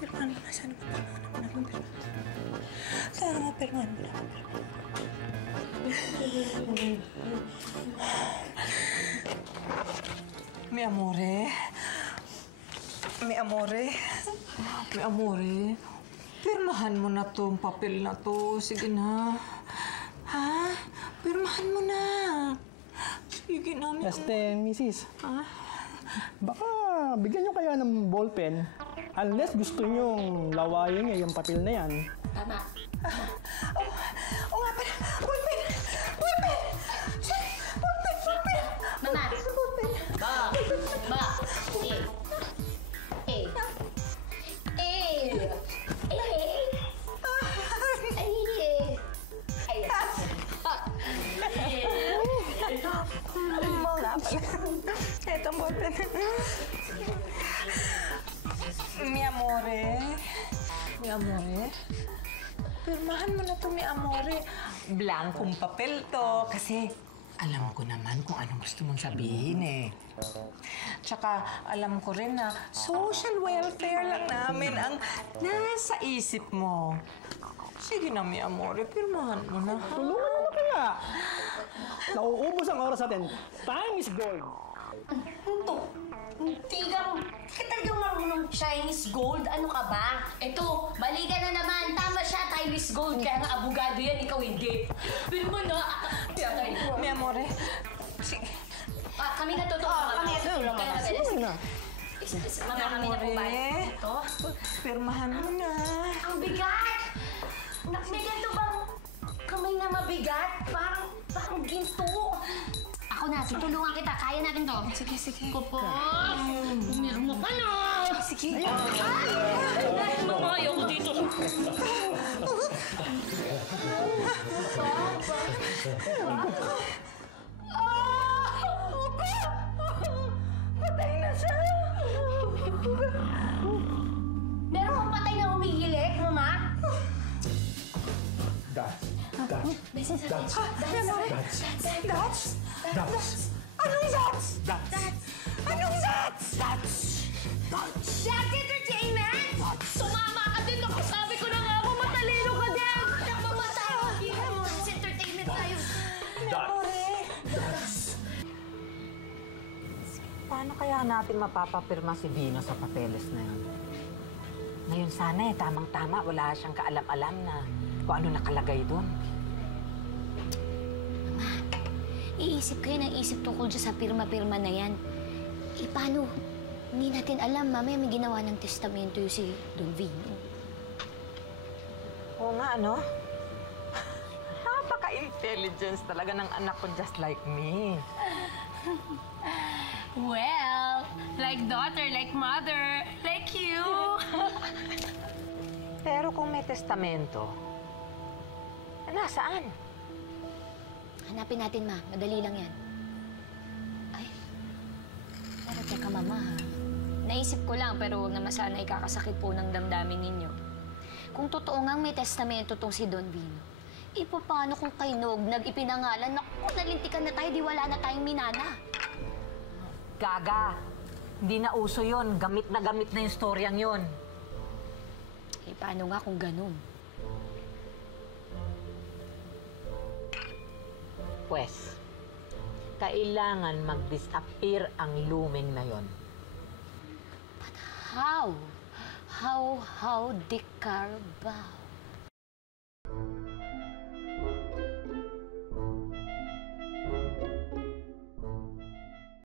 Pirmahan mo na. Sana mapirmahan mo na. Mi amore. Mi amore. Mi amore. Pirmahan mo na tong papel na to. Sige na. Ha? Pirmahan mo na. Sige na, mi Mrs. Ha? Baka bigyan nyo kaya ng ballpen. Unless gusto nyong lawayin niya yung papel na yan. Tama. Oo nga pala. Ballpen! Ballpen! Sorry! Ballpen! Ballpen! Mama! Ballpen! Ba! Eh! Wala pala. Etong ballpen. Mi amore. Mi amore. Pirmahan mo na to, mi amore. Blankong papel to. Kasi alam ko naman kung anong gusto mong sabihin eh. Tsaka alam ko rin na social welfare lang namin ang nasa isip mo. Sige na, mi amore. Pirmahan mo na. Tulungan mo na kaya. Nauubos ang oras natin. Time is gold. Ito, hindi ka talaga marunong Chinese gold. Ano ka ba? Ito, mali ka na naman. Tama siya, Chinese gold. Kaya nga abogado yan, ikaw hindi. Pero mo na. Mi amore. Sige. Kami na totoo. Kami na totoo. Sige na. Mga kami na po ba? Ito? Pirmahan mo na. Ang bigat! May ganito bang kamay na mabigat? Parang ginto. Ako na, tutulungan kita. Kaya natin to. Sige, sige. Kupo! Meron mo pa na! Sige. Ay, mamayo ko dito. Patay na siya. Meron kang patay na umihilik, mama? Dats. Anong Dats? Anong Dats? That's entertainment! Sumama ka din ako! Sabi ko na nga ako, matalino ka din! Nagmamatay! That's entertainment tayo! Paano kaya natin mapapapirma si Vino sa papeles na yun? Ngayon sana tamang-tama, wala siyang kaalam-alam na kung ano nakalagay doon. Mama, iisip ko yan ang isip tungkol dyan sa pirma-pirma na yan. Paano? Hindi natin alam, mamaya may ginawa ng testamento yung si Don Vino. Oo nga, ano? Napaka-intelligence talaga ng anak ko just like me. Well, like daughter, like mother, like you. Pero kung may testamento, nasaan? Hanapin natin, ma. Madali lang yan. Ay. Pero teka, mama, ha? Naisip ko lang, pero huwag naman sana ikakasakit po ng damdamin ninyo. Kung totoo ngang may testamento tong si Don Vino, paano kung kay Nog nag-ipinangalan, naku, nalintikan na tayo, di wala na tayong minana. Gaga, hindi na uso yun. Gamit na yung storyang yun. Paano nga kung ganun? Pwes, kailangan mag-disappear ang luming na yon. But how? How, Di Carabao?